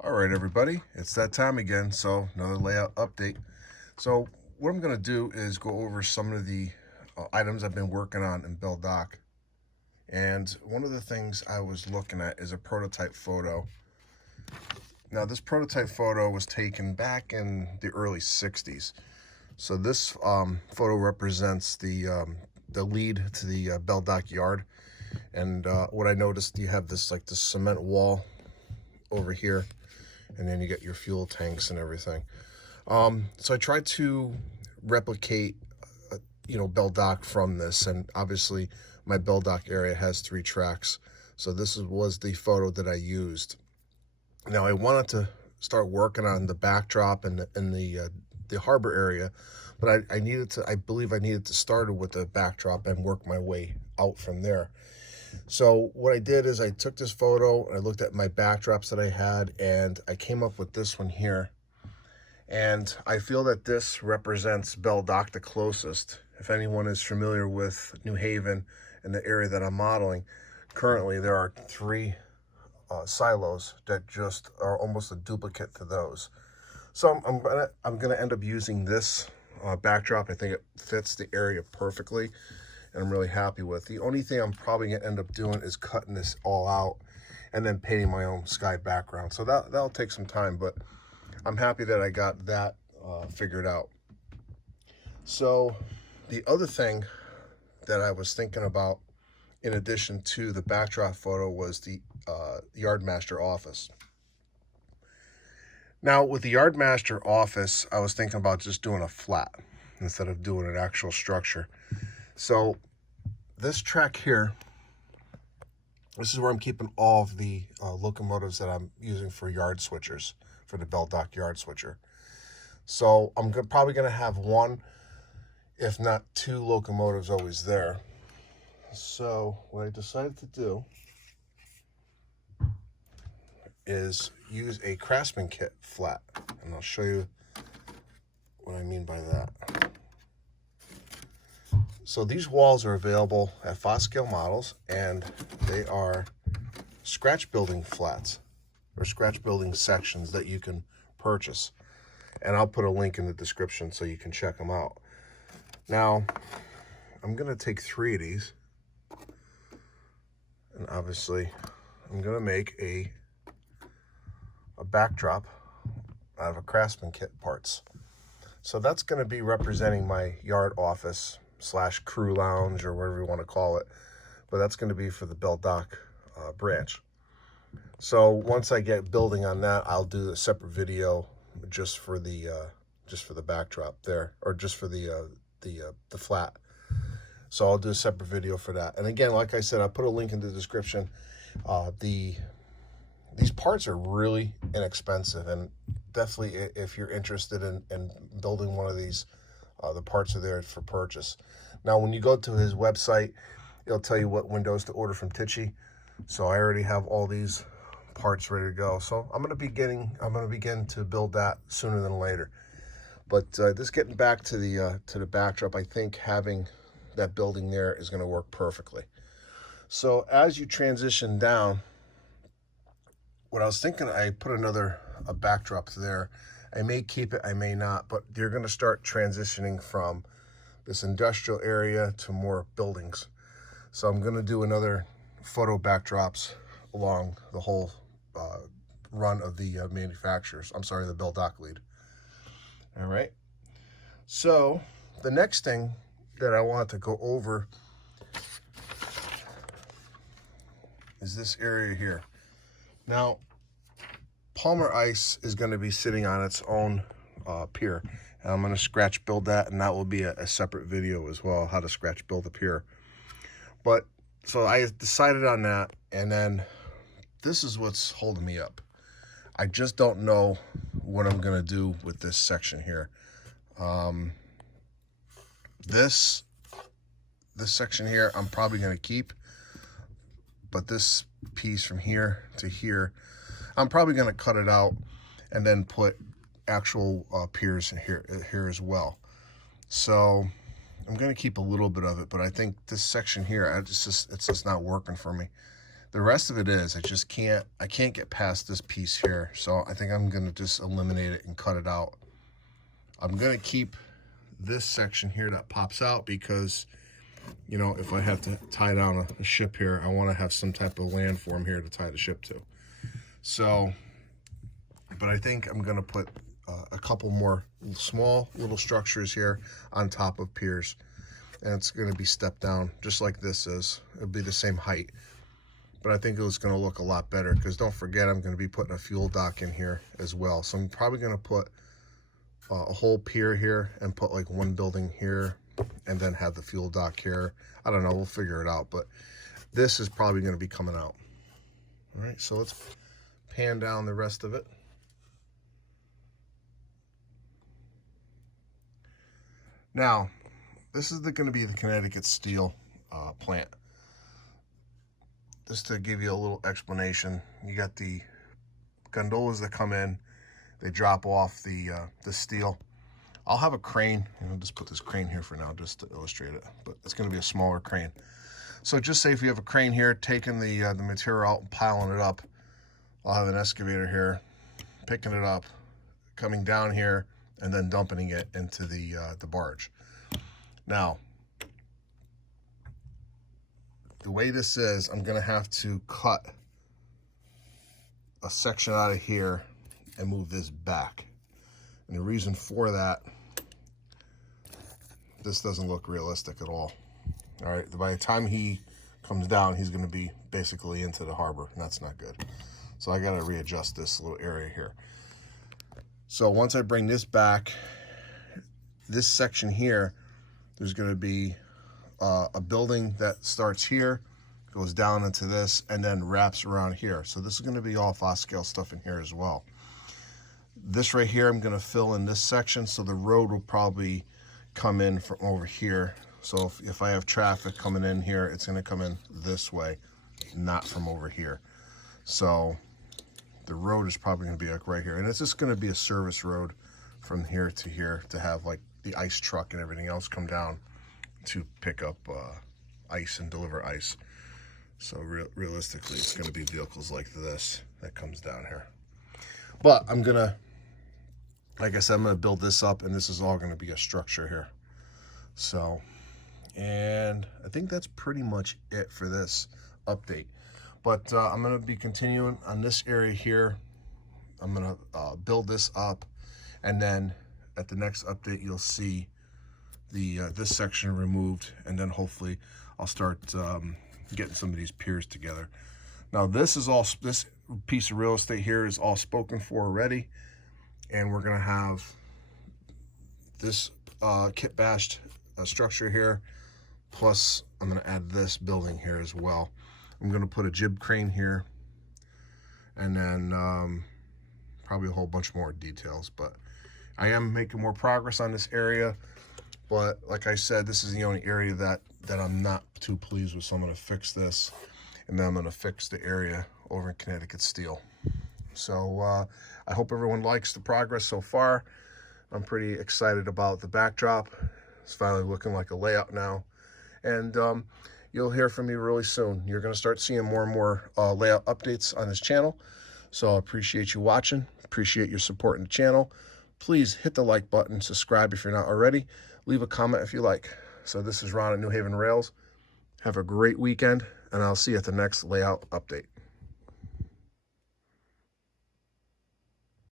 All right, everybody, it's that time again. So another layout update. So what I'm going to do is go over some of the items I've been working on in Belle Dock. And one of the things I was looking at is a prototype photo. Now, this prototype photo was taken back in the early 60s. So this photo represents the lead to the Belle Dock yard. And what I noticed, you have this like this cement wall over here, and then you get your fuel tanks and everything. So I tried to replicate, Belle Dock from this, and obviously my Belle Dock area has 3 tracks. So this was the photo that I used. Now I wanted to start working on the backdrop and the harbor area, but I believe I needed to start with the backdrop and work my way out from there. So what I did is I took this photo, I looked at my backdrops that I had, and I came up with this one here. And I feel that this represents Belle Dock the closest. If anyone is familiar with New Haven and the area that I'm modeling, currently there are 3 silos that just are almost a duplicate to those. So I'm gonna end up using this backdrop. I think it fits the area perfectly, and I'm really happy with. The only thing I'm probably gonna end up doing is cutting this all out and then painting my own sky background. So that'll take some time, but I'm happy that I got that figured out. So the other thing that I was thinking about, in addition to the backdrop photo, was the yardmaster office. Now with the yardmaster office, I was thinking about just doing a flat instead of doing an actual structure. So this track here, this is where I'm keeping all of the locomotives that I'm using for yard switchers, for the Belle Dock yard switcher. So I'm probably going to have 1, if not 2 locomotives always there. So what I decided to do is use a Craftsman kit flat, and I'll show you what I mean by that. So these walls are available at Fos Scale Models, and they are scratch building flats or scratch building sections that you can purchase. And I'll put a link in the description so you can check them out. Now, I'm going to take 3 of these, and obviously I'm going to make a backdrop out of a Craftsman kit parts. So that's going to be representing my yard office / crew lounge, or whatever you want to call it, but that's going to be for the Belle Dock branch. So once I get building on that, I'll do a separate video just for the backdrop there, or just for the flat. So I'll do a separate video for that. And again, like I said, I put a link in the description. These parts are really inexpensive, and definitely if you're interested in building one of these, the parts are there for purchase. Now, when you go to his website, it'll tell you what windows to order from Tichy. So I already have all these parts ready to go. So I'm gonna begin to build that sooner than later. But just getting back to the backdrop, I think having that building there is going to work perfectly. So as you transition down, what I was thinking, I put a backdrop there. I may keep it, I may not, but you're going to start transitioning from this industrial area to more buildings. So I'm going to do another photo backdrops along the whole run of the manufacturers. I'm sorry, the Belle Dock lead. All right. So the next thing that I want to go over is this area here. Now, Palmer Ice is going to be sitting on its own pier, and I'm going to scratch build that, and that will be a separate video as well, how to scratch build a pier. But so I decided on that, and then this is what's holding me up. I just don't know what I'm going to do with this section here. This section here I'm probably going to keep, but this piece from here to here, I'm probably going to cut it out and then put actual piers here as well. So I'm going to keep a little bit of it, but I think this section here, it's just not working for me. The rest of it is, I can't get past this piece here. So I think I'm gonna just eliminate it and cut it out. I'm gonna keep this section here that pops out because, you know, if I have to tie down a ship here, I wanna have some type of landform here to tie the ship to. So, but I think I'm gonna put a couple more small little structures here on top of piers. And it's gonna be stepped down just like this is. It'll be the same height. But I think it was gonna look a lot better because don't forget, I'm gonna be putting a fuel dock in here as well. So I'm probably gonna put a whole pier here and put like one building here and then have the fuel dock here. I don't know, we'll figure it out, but this is probably gonna be coming out. All right, so let's pan down the rest of it. Now, this is going to be the Connecticut steel plant. Just to give you a little explanation, you got the gondolas that come in, they drop off the steel. I'll have a crane, and I'll just put this crane here for now just to illustrate it, but it's going to be a smaller crane. So just say if you have a crane here, taking the material out and piling it up, I'll have an excavator here, picking it up, coming down here, and then dumping it into the barge. Now, the way this is, I'm gonna have to cut a section out of here and move this back. And the reason for that, this doesn't look realistic at all. All right, by the time he comes down, he's gonna be basically into the harbor, and that's not good. So I gotta readjust this little area here. So once I bring this back, this section here, there's going to be a building that starts here, goes down into this, and then wraps around here. So this is going to be all Fos Scale stuff in here as well. This right here, I'm going to fill in this section, so the road will probably come in from over here. So if I have traffic coming in here, it's going to come in this way, not from over here. So the road is probably going to be like right here, and it's just going to be a service road from here to have like the ice truck and everything else come down to pick up ice and deliver ice. So realistically, it's going to be vehicles like this that comes down here. But I'm gonna, like I said, I'm gonna build this up, and this is all going to be a structure here. So, and I think that's pretty much it for this update. But I'm going to be continuing on this area here. I'm going to build this up, and then at the next update, you'll see the this section removed, and then hopefully I'll start getting some of these piers together. Now this piece of real estate here is all spoken for already, and we're going to have this kit bashed structure here, plus I'm going to add this building here as well. I'm going to put a jib crane here, and then probably a whole bunch more details, but I am making more progress on this area. But like I said, this is the only area that I'm not too pleased with, so I'm going to fix this, and then I'm going to fix the area over in Connecticut Steel. So I hope everyone likes the progress so far. I'm pretty excited about the backdrop. It's finally looking like a layout now, and you'll hear from me really soon. You're going to start seeing more and more layout updates on this channel. So I appreciate you watching. Appreciate your support in the channel. Please hit the like button, subscribe if you're not already. Leave a comment if you like. So this is Ron at New Haven Rails. Have a great weekend, and I'll see you at the next layout update.